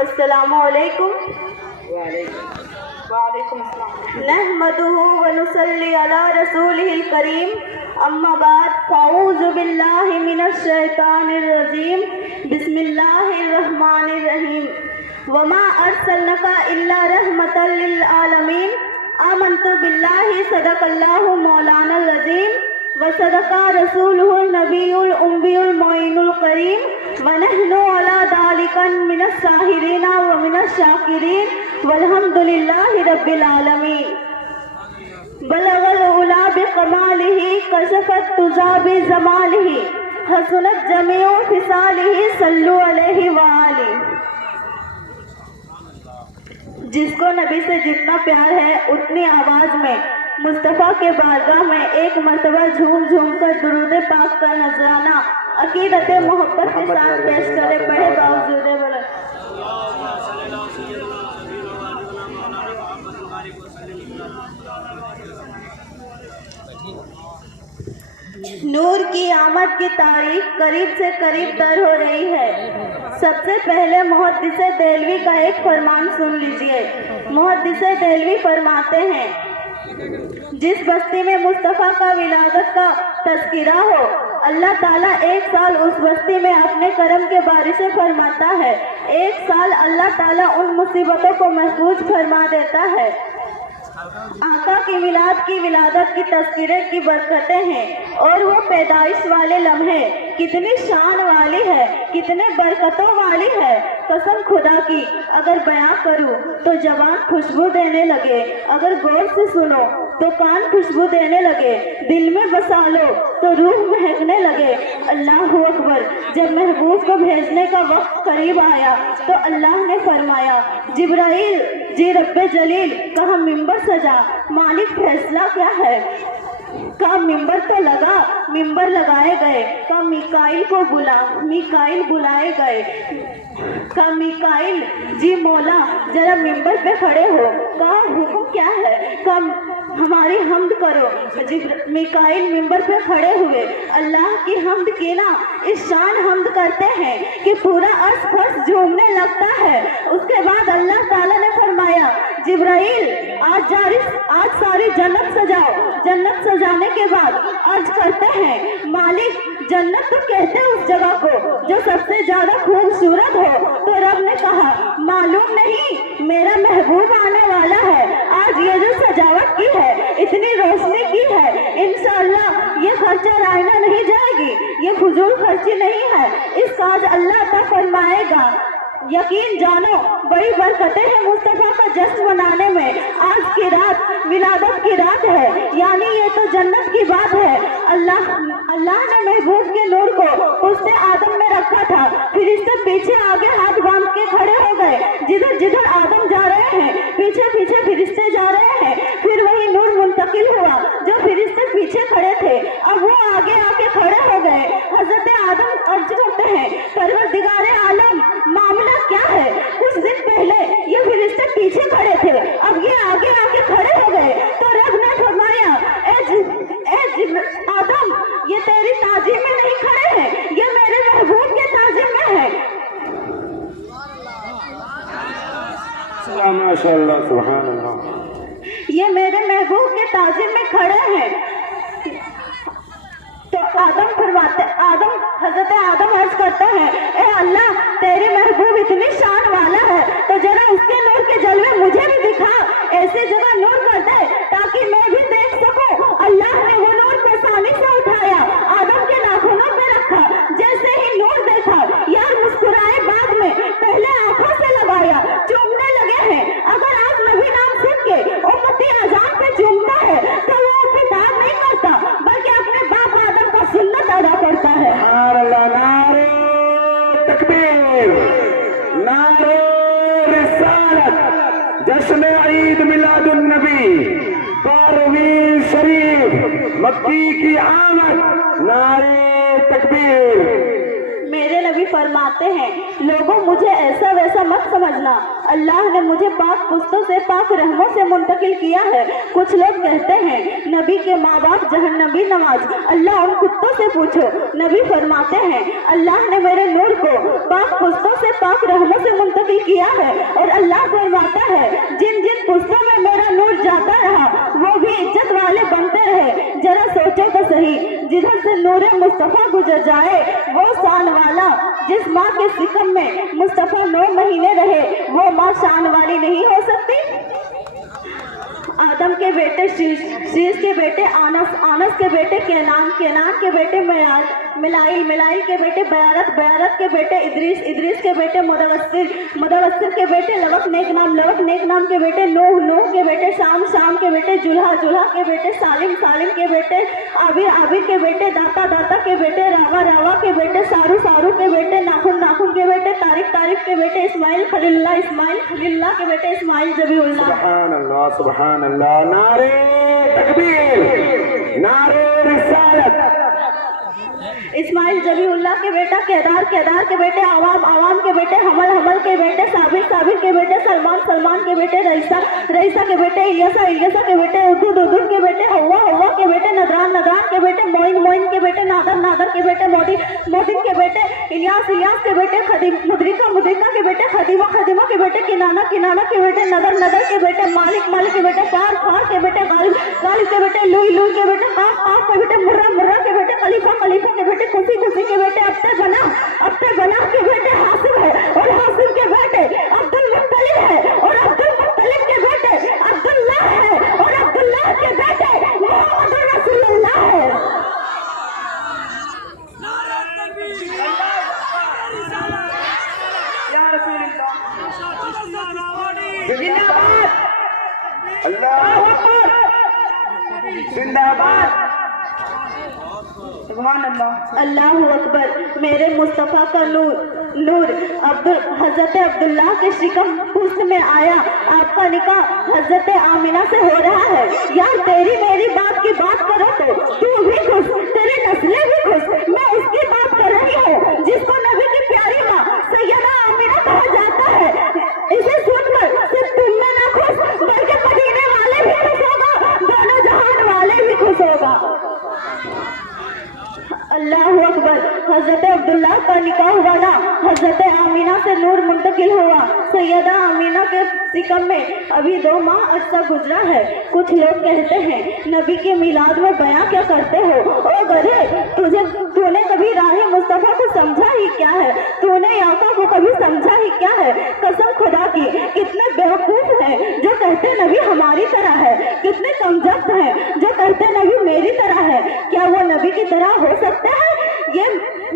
السلام علیکم وعلیکم السلام. نحمده ونصلي على رسوله الكريم اما بعد فاعوذ باللہ من الشیطان الرجیم بسم اللہ الرحمن الرحیم وما ارسلناک الا رحمتا للعالمین آمنت باللہ صدق اللہ مولانا العظیم وصدق رسولہ النبی الأمی المعین الکریم ونحن علی ذلک من الشاہدین ومن الشاکرین والحمد للہ رب العالمین. بلغ العلا بکمالہ کشف التجا بجمالہ حسنت جمیع خصالہ صلو علیہ وآلہ. جس کو نبی سے جتنا پیار ہے اتنی آواز میں مصطفیٰ کے بارگاہ میں ایک مرتبہ جھوم جھوم کر درود پاک کا نذرانہ عقیدت محبت کے ساتھ پیش کرے. پڑھے باوجود بلند. نور کی آمد کی تاریخ قریب سے قریب تر ہو رہی ہے. سب سے پہلے محدث دہلوی کا ایک فرمان سن لیجئے. محدث دہلوی فرماتے ہیں جس بستی میں مصطفیٰ کا ولادت کا تذکرہ ہو اللہ تعالیٰ ایک سال اس بستی میں اپنے کرم کے بارشیں فرماتا ہے. ایک سال اللہ تعالیٰ ان مصیبتوں کو محفوظ فرما دیتا ہے. آقا کی میلاد کی ولادت کی تذکرے کی برکتیں ہیں اور وہ پیدائش والے لمحے کتنی شان والی ہے, کتنے برکتوں والی ہے. قسم خدا کی اگر بیان کروں تو زبان خوشبو دینے لگے, اگر غور سے سنو تو کان خوشبو دینے لگے, دل میں بسا لو تو روح مہکنے لگے. اللہ اکبر. جب محبوب کو بھیجنے کا وقت قریب آیا تو اللہ نے فرمایا جبرائیل جی رب جلیل کہاں ممبر سجا, مالک فیصلہ کیا ہے. کہا ممبر تو لگا, ممبر لگائے گئے. کہا میکائیل کو بلا, میکائیل بلائے گئے. کہا میکائیل جی مولا ذرا ممبر پہ کھڑے ہو. کہا حکم کیا ہے. کہا ہماری حمد کرو. میکائیل ممبر پہ کھڑے ہوئے, اللہ کی حمد کی نا اس شان حمد کرتے ہیں کہ پورا عرش فرش جھومنے لگتا ہے. اس کے بعد اللہ تعالیٰ نے فرمایا جبرائیل آج ساری جنت سجاؤ. جنت سجانے کے بعد عرض کرتے ہیں مالک جنت تو کہتے ہیں اس جگہ کو جو سب سے زیادہ خوبصورت ہو. تو رب نے کہا معلوم نہیں میرا محبوب آنے والا ہے, آج یہ جو سجاوٹ کی ہے اتنی روشنی کی ہے انشاءاللہ یہ خرچہ رائنا نہیں جائے گی, یہ فضول خرچی نہیں ہے, اس کا آج اللہ عطا فرمائے گا. یقین جانو بڑی برکتیں ہیں مصطفیٰ کا جشن منانے میں. آج کی رات ولادت کی رات ہے, یعنی یہ تو جنت کی بات ہے. اللہ نے محبوب کے نور کو پشت آدم میں رکھا تھا, پھر اس سے پیچھے آگے ہاتھ باندھ کے کھڑے ہو گئے. جدھر جدھر آدم جا رہے ہیں پیچھے پیچھے فرشتے جا رہے ہیں. پھر وہی نور منتقل ہوا جو فرشتے پیچھے کھڑے تھے, اب وہ آگے آ کے کھڑے ہو گئے. حضرت آدم عرض کرتے ہیں پروردگار عالم معاملہ کیا ہے. کچھ دن پہلے یہ فرشتے پیچھے کھڑے تھے, اب یہ آگے آ کے کھڑے ہو گئے. تو رب نے فرمایا اے آدم یہ تیری تعظیم میں نہیں کھڑے ہیں, یہ میرے محبوب کے تعظیم میں ہے. ماشاء اللہ سبحان اللہ. یہ میرے محبوب کے تعظیم میں کھڑے ہیں. تو حضرت آدم عرض کرتا ہے اے اللہ تیرے محبوب اتنی شان والا ہے تو ذرا اس کے نور کے جلوے مجھے بھی دکھا, ایسی جگہ نور کر دے تاکہ میں بھی دیکھ سکوں. اللہ نے وہ نور پسانی سے اٹھایا, آدم کے ناخنوں پہ رکھا. جیسے ہی نور دیکھا یار مسکرائے, بعد میں پہلے آنکھوں سے لگایا, چومنے لگے ہیں. اگر آپ نبی نام سن کے امتی اذان پہ چومتا ہے تو وہ خطاب نہیں کرتا بلکہ اپنے باپ آدم کا سنت ادا کرتا ہے. نعرے تکبیر, نعرے رسالت, جشن عید میلاد النبی 12ویں شریف مکی کی آمد, نعرے تکبیر. میرے نبی فرماتے ہیں لوگوں مجھے ایسا ویسا مت سمجھ समझना, अल्लाह ने मुझे पाक पुश्तों से पाक रहमों से मुंतकिल किया है। कुछ लोग कहते हैं नबी के माँ बाप जहन्नमी नवाज, अल्लाह उन कुत्तों से पूछो। नबी फरमाते हैं अल्लाह ने मेरे नूर को पाक पुश्तों से पाक रहमों से मुंतकिल किया है। और अल्लाह फरमाता है जिन जिन पुश्तों में मेरा नूर जाता रहा वो भी इज्जत वाले बनते रहे। जरा सोचो तो सही, जिधर से नूर मुस्तफा गुजर जाए वो शान वाला। जिस माँ के सिकम में मुस्तफा 9 महीने रहे वो माँ शान वाली नहीं हो सकती। आदम के बेटे शीश के बेटे आनस के बेटे केनान के बेटे मिलाइल के बेटे बयारत के बेटे इद्रीस के बेटे मुदवस्सिर के बेटे लवक नेक नाम के बेटे नूह के बेटे शाम के बेटे जुल्हा के बेटे सालिम के बेटे आबिर के बेटे दाता के बेटे रावा के बेटे सारू के बेटे नाखुन के बेटे तारिक के बेटे इस्माइल खलील्लाह के बेटे इस्माइल जबीउल्लाह। सुभान अल्लाह, नारे तकबीर, नारे रिसालत। इस्माइल जबीउल्लाह के बेटा केदार के बेटे आवाम के बेटे हमल के बेटे साबिर के बेटे सलमान के बेटे रईसा के बेटे इलियासा के बेटे उदुद के बेटे हवा के बेटे नदरान के बेटे मोइन के बेटे नादर के बेटे मोदिन के बेटे इलियास के बेटे मुद्रिका के बेटे खदीमा के बेटे किनाना के बेटे नदर के बेटे मालिक के बेटे फार के बेटे गालिब के बेटे लुई के बेटे काफ के बेटे मुर्रा के बेटे खलीफा के बेटे खुशी के बेटे अब्ते बना के बेटे हासिम है और हासिम के बेटे अब्दुल मुत्तलिब है और अब्दुल मुत्तलिब के बेटे अब्दुल्लाह है और अब्दुल्लाह के बेटे मोहम्मद रसूलुल्लाह है। जिंदाबाद, अल्लाहू अकबर, जिंदाबाद, अल्लाहू अकबर। मेरे मुस्तफ़ा का नूर हजरत अब्दुल्लाह के शिकम हुस्न में आया। आपका निकाह हजरत आमिना से हो रहा है। यार तेरी मेरी बात की बात करो तो तू भी खुश, तेरी नस्लें भी खुश। मैं उसकी बात कर रही हूँ जिसको नबी की प्यारी माँ सैयदा आमिना कहा जाता है। इसे सुनकर सिर्फ तुम में ना खुश बल्कि मदीने वाले भी खुश होगा, दोनों जहान वाले भी खुश होगा। अल्लाहू अकबर। हजरत अब्दुल्लाह का निकाह हुआ ना, हजरत आमीना से नूर मुंतकिल हुआ। सैयदा आमीना के सिकम में अभी 2 माह अरसा गुजरा है। कुछ लोग कहते हैं नबी के मिलाद में बयां क्या करते हो? ओ गधे, तूने कभी राहे मुस्तफा को समझा ही क्या है? तूने याका को कभी समझा ही क्या है? कसम खुदा की, कितने बेवकूफ हैं जो कहते नबी हमारी तरह है, कितने कमजोर हैं जो कहते नबी मेरी तरह है। क्या वो नबी की तरह हो सकता है? ये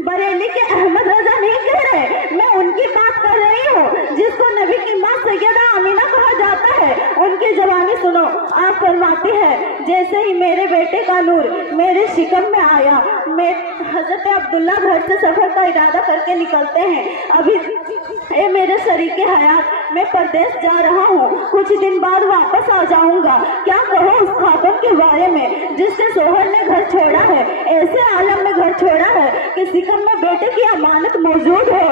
बरेली के अहमद रजा नहीं कह रहे, मैं उनकी बात कर रही हूँ जिसको नबी की माँ सैयदा आमीना कहा जाता है। उनकी जवानी सुनो। आप फरमाती है जैसे ही मेरे बेटे का नूर मेरे शिकम में आया, मैं हजरत अब्दुल्ला घर से सफर का इरादा करके निकलते हैं। अभी ए मेरे शरीके हयात, मैं परदेश जा रहा हूँ, कुछ दिन बाद वापस आ जाऊंगा। क्या कहो उस खातून के बारे में जिसके सोहर ने घर छोड़ा है, ऐसे आलम में घर छोड़ा है कि सिकम में बेटे की अमानत मौजूद हो।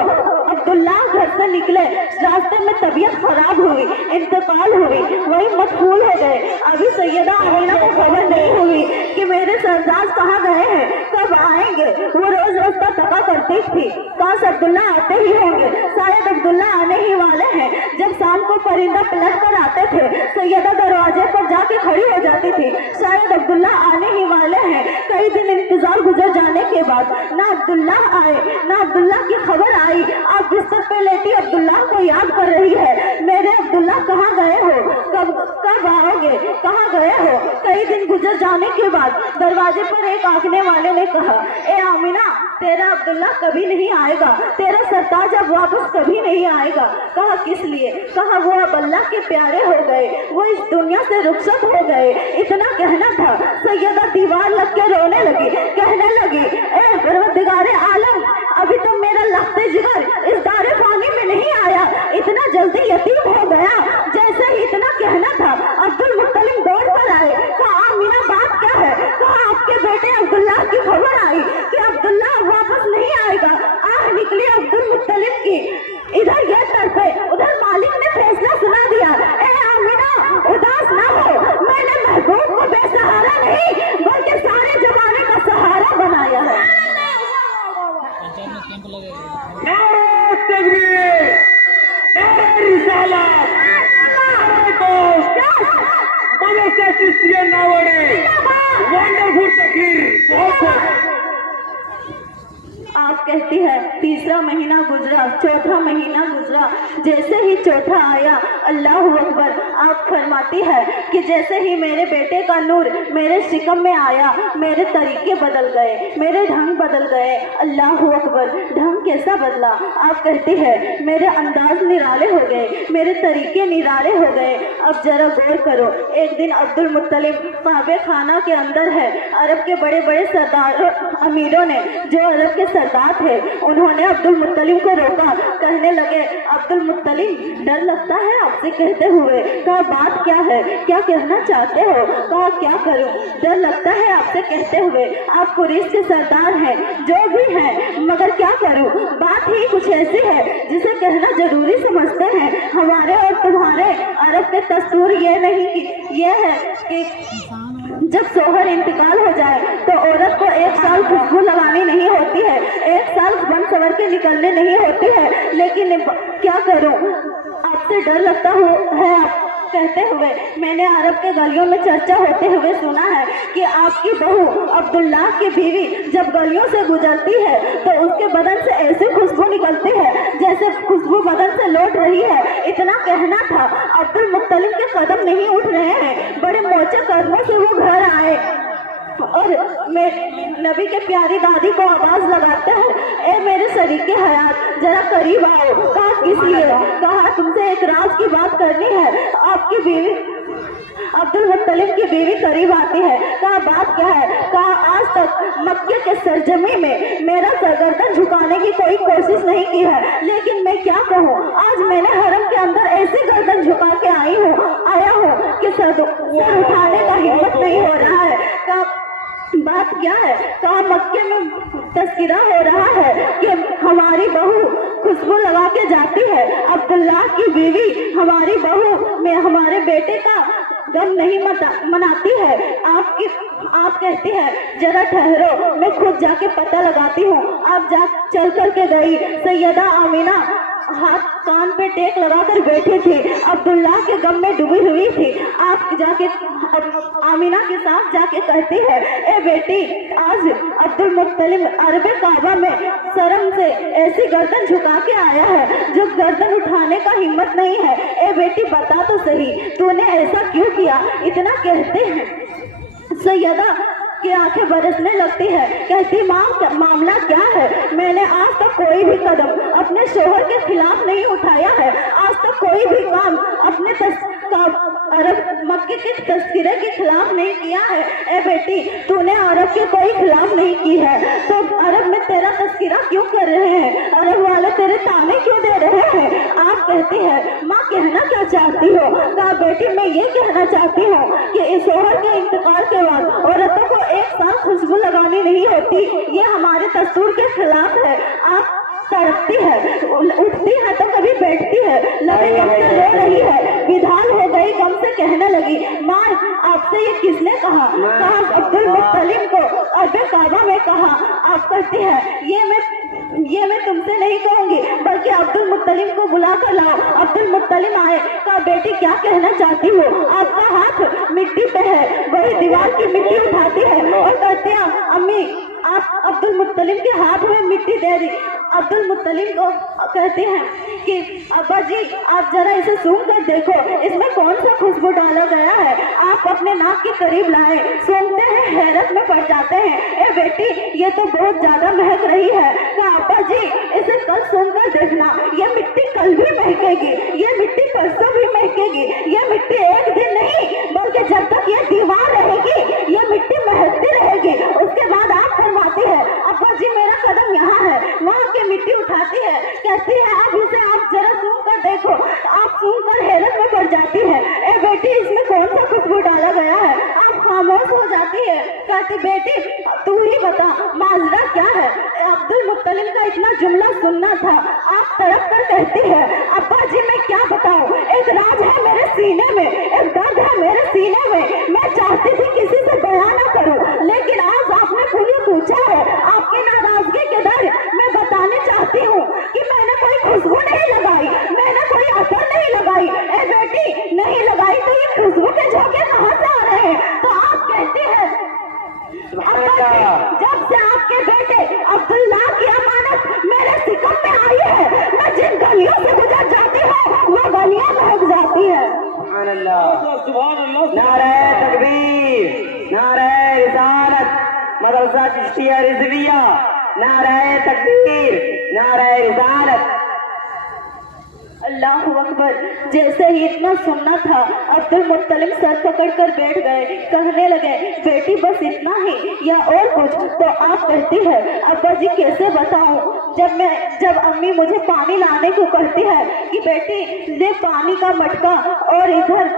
अब्दुल्ला घर से निकले, रास्ते में तबीयत खराब हुई, इंतकाल हुई, वही मकबूल हो गए। अभी सैयदा आमीना को खबर नहीं हुई कि मेरे सरदार कहाँ गए हैं, कब आएंगे। वो रोज रास्ता तका करती थी, काश अब्दुल्ला आते ही होंगे, शायद अब्दुल्ला आने ही वाले हैं। जब शाम को परिंदा पलट कर आते थे, सैयदा दरवाजे पर जाके खड़ी हो जाती थी, शायद अब्दुल्ला आने ही वाले हैं। कई दिन इंतजार गुजर जाने के बाद ना अब्दुल्ला आए, ना अब्दुल्ला की खबर आई। आप बिस्तर पे लेटी अब्दुल्ला को याद कर रही है, मेरे अब्दुल्ला कहाँ गए हो, कब आओगे, कहाँ गए हो। कई दिन गुजर जाने के बाद दरवाजे पर एक आंकने वाले ने कहा, ए आमीना, तेरा अब्दुल्ला कभी नहीं आएगा, तेरा सरताज अब वापस कभी नहीं आएगा। कहा किस लिए? कहा वो अब अल्लाह के प्यारे हो गए, वो इस दुनिया से रुखसत हो गए। इतना कहना था, सैयदा दीवार लग के रोने लगी, कहने लगी, ए परवरदिगारे आलम, अभी तो मेरा लख्ते जिगर इस दारे फानी में नहीं आया, इतना जल्दी यतीम हो गया। जैसे ही इतना कहना था, अब्दुल मुत्तलिब दौड़ कर आए। कहा आमीना बात क्या है? कहा आपके बेटे अब्दुल्ला की खबर आई कि अब्दुल्ला वापस नहीं आएगा। आह निकली अब्दुल मुत्तलिब की, इधर ये तरफे उधर माली चिश्तिया नावड़े वंडरफुल तकरीर बहुत खूब। आप कहती है तीसरा महीना गुजरा, चौथा महीना गुजरा, जैसे ही चौथा आया, अल्लाह अकबर, आप फरमाती है कि जैसे ही मेरे बेटे का नूर मेरे शिकम में आया, मेरे तरीके बदल गए, मेरे ढंग बदल गए। अल्लाह अकबर, ढंग कैसा बदला? आप कहती है मेरे अंदाज निराले हो गए, मेरे तरीके निराले हो गए। अब जरा गौर करो, एक दिन अब्दुल मुत्तलिब काबे खाना के अंदर है, अरब के बड़े बड़े सरदारों अमीरों ने, जो अरब के सरदार थे, उन्होंने अब्दुल मुत्तलिब को रोका, कहने लगे अब्दुल मुत्तलिब डर लगता है आपसे कहते हुए। कहा बात क्या है, क्या कहना चाहते हो? कहा क्या करूं, डर लगता है आपसे कहते हुए। आप कुरैश के सरदार हैं, जो भी हैं, मगर क्या करूं, बात ही कुछ ऐसी है जिसे कहना जरूरी समझते हैं। हमारे और तुम्हारे अरब के दस्तूर ये नहीं कि ये है कि जब शोहर इंतकाल हो जाए तो औरत को 1 साल खुशबू लगानी नहीं होती है, 1 साल बन सवर के निकलने नहीं होती है। लेकिन क्या करूं, आपसे डर लगता है आप कहते हुए। मैंने अरब के गलियों में चर्चा होते हुए सुना है कि आपकी बहू अब्दुल्लाह की बीवी जब गलियों से गुजरती है तो उसके बदन से ऐसी खुशबू निकलती है जैसे खुशबू बदन से लौट रही है। इतना कहना था, अब्दुल मुत्तलिब के कदम नहीं उठ रहे हैं, बड़े मोचे कदमों से वो घर आए और मैं नबी के प्यारी दादी को आवाज लगाते हैं, ए मेरे शरीके हयात जरा करीब आओ। कहा किस लिए? कहा तुमसे एक राज की बात करनी है। आपकी बीवी अब्दुल मुत्तलिब की बीवी करीब आती है। कहा बात क्या है? कहा आज तक मक्के के सरजमी में मेरा सरगर्दन झुकाने की कोई कोशिश नहीं की है, लेकिन मैं क्या कहूँ, आज मैंने हरम के अंदर ऐसी गर्दन झुका के आया हूँ कि सर उठाने का हिम्मत नहीं हो रहा है। कहा बात क्या है? कहा मक्के में तस्करा हो रहा है कि हमारी बहू खुशबू लगा के जाती है, अब्दुल्लाह की बीवी हमारी बहू में हमारे बेटे का गम नहीं मनाती है। आप कहती है जरा ठहरो, मैं खुद जाके पता लगाती हूँ। आप चल करके गई। सैयदा आमीना हाथ कान पे टेक लगाकर बैठी थी, अब्दुल्लाह के गम में डूबी हुई थी। आप जाके आमीना के साथ जाके कहती है, ए बेटी, आज अब्दुल मुत्तलिब अरबे काबा में शर्म से ऐसी गर्दन झुका के आया है जो गर्दन उठाने का हिम्मत नहीं है। ए बेटी बता तो सही, तूने ऐसा क्यों किया? इतना कहते हैं सैयदा की आंखें बरसने लगती है, कहती माँ मामला क्या है? मैंने आज तक कोई भी कदम अपने शोहर के खिलाफ नहीं उठाया है, आज तक कोई भी काम अपने अरब मक्के के तस्करे के खिलाफ नहीं किया है। ए बेटी, तूने अरब के कोई खिलाफ नहीं की है तो अरब में तेरा तस्करा क्यों कर रहे हैं? अरब वाले तेरे ताने क्यों दे रहे हैं? आप कहती है माँ कहना क्या चाहती हो? कहा बेटी मैं ये कहना चाहती हूँ कि इस शोहर के इंतकाल के बाद औरतों को 1 साल खुशबू लगानी नहीं होती, ये हमारे दस्तूर के खिलाफ है। आप तड़पती है, उठती है तो कभी बैठती है, लगे गम से रो रही है, विधान हो गई गम से कहने लगी, माँ आपसे ये किसने कहा? कहा अब्दुल मुत्तलिब को अरबे काबा में कहा। आप कहती है ये मैं तुमसे नहीं कहूंगी, बल्कि अब्दुल मुत्तलिब को बुला कर लाओ। अब्दुल मुत्तलिब आए। कहा बेटी क्या कहना चाहती हो? आपका हाथ मिट्टी पे है, वही दीवार की मिट्टी उठाती है और कहती है अम्मी आप अब्दुल मुत्तलिब के हाथ में मिट्टी दे दी। अब्दुल मुत्तलिब को कहते हैं कि अब्बा जी आप जरा इसे सूंघ कर देखो, इसमें कौन सा खुशबू डाला गया है। आप अपने नाक के करीब लाए, सूंघते हैं, हैरत में पड़ जाते हैं। ए बेटी ये तो बहुत ज्यादा महक रही है। कहा अब्बा जी इसे कल सूंघ कर देखना, ये मिट्टी कल भी महकेगी, ये मिट्टी परसों भी महकेगी, ये मिट्टी एक दिन नहीं बल्कि जब तक ये दीवार रहेगी ये मिट्टी महकती रहेगी। उसके बाद आप फरमाती है अब्बा जी मेरा कदम यहाँ है, वहाँ की मिट्टी उठाती है, कहती है अब इसे आप जरा सूंघ कर देखो। आप सूंघ कर हैरत में पड़ जाती है। ए बेटी इसमें कौन सा खुशबू डाला गया है? आप खामोश हो जाती है, कहती बेटी तू ही बता माजरा क्या है? अब्दुल मुत्तलिब का इतना जुमला सुनना था। आप तड़प कर कहती है अब्बा जी मैं क्या बताऊं, एक राज है मेरे सीने में, एक दर्द है मेरे सीने में, मैं चाहती थी किसी से बयान ना करूं, लेकिन आज आपने मुझे पूछा है, आपकी नाराजगी के डर मैं बताने चाहती हूँ कि मैंने कोई खुशबू नहीं लगाई, मैंने कोई असर नहीं लगाई। ए बेटी नहीं लगाई तो ये खुशबू के झोंके कहाँ से आ रहे हैं? आपके बेटे अब्दुल्ला की अमानत मेरे सिकम में आई है। मैं जिन गलियों से गुजर जाती हूँ वो गलियां महक जाती है। सुभान अल्लाह। नारे तकबीर, नारे रिसालत, मदरसा चिश्तिया रिजविया, नारे तकबीर, नारे रिसालत। अल्लाह अकबर। जैसे ही इतना सुनना था अब्दुल मुत्तलिब सर पकड़ कर बैठ गए। कहने लगे बेटी बस इतना ही या और कुछ? तो आप कहती है अब्बा जी कैसे बताऊं? जब अम्मी मुझे पानी लाने को कहती है कि बेटी ले पानी का मटका, और इधर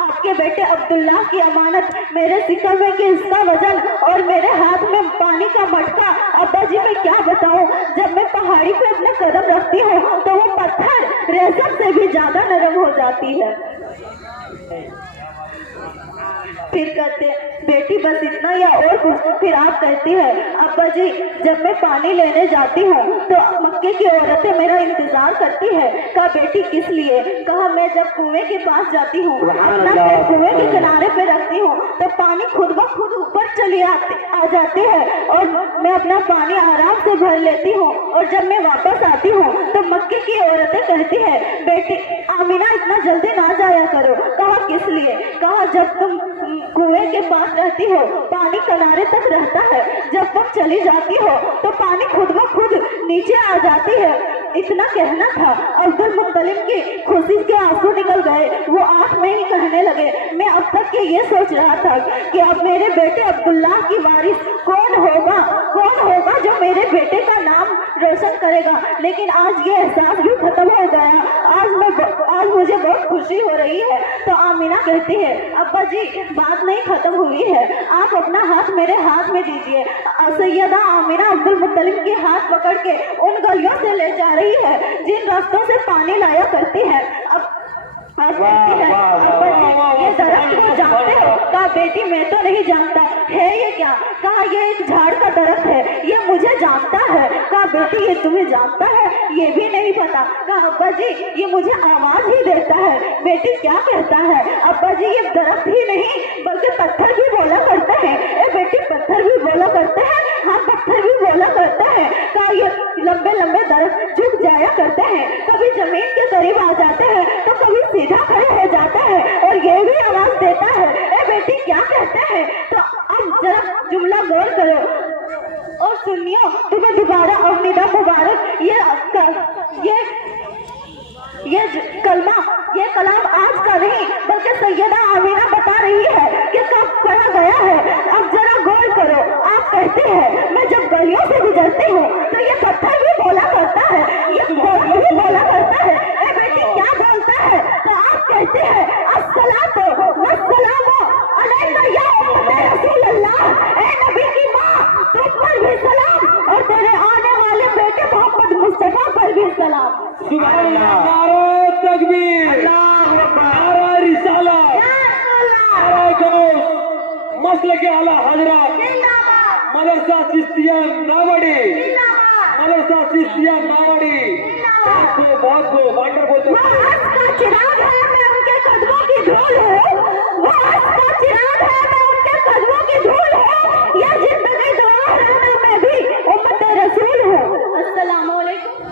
आपके बेटे अब्दुल्ला की अमानत मेरे सिक्का में कि इसका वजन और मेरे हाथ में पानी का मटका। अब्बा जी मैं क्या बताऊं? जब मैं पहाड़ी पे अपने कदम रखती हूँ तो वो पत्थर रेशम से भी ज्यादा नरम हो जाती है। फिर कहते बेटी बस इतना या और कुछ? फिर आप कहती है अब्बा जी जब मैं पानी लेने जाती हूँ तो मक्के की औरतें मेरा इंतजार करती है। कहा बेटी किस लिए? कहा मैं जब कुएं के पास जाती हूँ अपना पैर कुएं के किनारे पे रखती हूँ तो पानी खुद ब खुद ऊपर चली आ जाती है और मैं अपना पानी आराम से भर लेती हूँ। और जब मैं वापस आती हूँ तो मक्के की औरतें कहती है बेटी आमीना इतना जल्दी ना जाया करो। कहा किस लिए? कहा जब तुम कुएं के पास रहती हो पानी किनारे तक रहता है, जब तुम चली जाती हो तो पानी खुद ब खुद नीचे आ जाती है। इतना कहना था। अब्दुल मुत्तलिब की खुशी के आंसू निकल गए। वो आंख में ही कहने लगे मैं अब तक के ये सोच रहा था कि अब मेरे बेटे अब्दुल्ला की वारिस कौन होगा जो मेरे बेटे का नाम रोशन करेगा, लेकिन आज ये एहसास भी खत्म हो गया। आज मुझे बहुत खुशी हो रही है। तो आमीना कहती है अब्बा जी बात नहीं खत्म हुई है, आप अपना हाथ मेरे हाथ में दीजिए। सैयदा आमीना अब्दुल मुत्तलिब के हाथ पकड़ के उन गलियों से ले जा रही है जिन रास्तों से पानी लाया करती है। अब्बा जी ये दरख्त को जानते हो? कहा बेटी मैं तो नहीं जानता। है ये क्या? कहा ये एक झाड़ का दरख्त है, ये मुझे जानता है। कहा बेटी ये तुम्हें जानता है? ये भी नहीं पता। कहा अब्बा जी ये मुझे आवाज ही देता है। बेटी क्या कहता है? अब्बा जी ये दरख्त ही नहीं बल्कि पत्थर भी बोला करते हैं। ए बेटी पत्थर भी बोला करते हैं? हाँ पत्थर भी बोला करते हैं। कहा ये लंबे लंबे दरख्त झुक जाया करते हैं, कभी जमीन के करीब आ जाते हैं तो कभी सीधा खड़े हो जाते हैं और ये भी आवाज देता है। ए बेटी क्या कहते हैं? तो अब जरा जुमला गौर करो और सुनियो, तुम्हें दोबारा अवनिदा मुबारक। ये कलाम आज का नहीं बल्कि सैयदा आमीना बता रही है कि कब पढ़ा गया है। अब जरा गौर करो। आप कहते हैं मैं जब गलियों से गुजरती हूँ तो ये पत्थर भी बोला करता है, ये घोड़ा भी बोला करता है। ए बेटी क्या बोलता है? तो आप कहते हैं अस्सलातु वस्सलामु अलैका या उम्मते रसूल अल्लाह। ए नबी की माँ तुम पर भी सलाम और तेरे आने वाले बेटे मोहम्मद मुस्तफा पर भी सलाम। सुभान अल्लाह। नारे तकबीर, नारे रिसालत, नारे गौस, मसले के आला हजरत, मदरसा चिश्तिया नावड़ी, मदरसा चिश्तिया नावड़ी। बहुत वंडरफुल। वो हक का चिराग है मैं उनके कदमों की धूल हूँ। वो हक का चिराग है मैं उनके कदमों की धूल हूँ। ये जिंदगी दुआ है मैं भी उम्मत रसूल हूँ। अस्सलाम वालेकुम।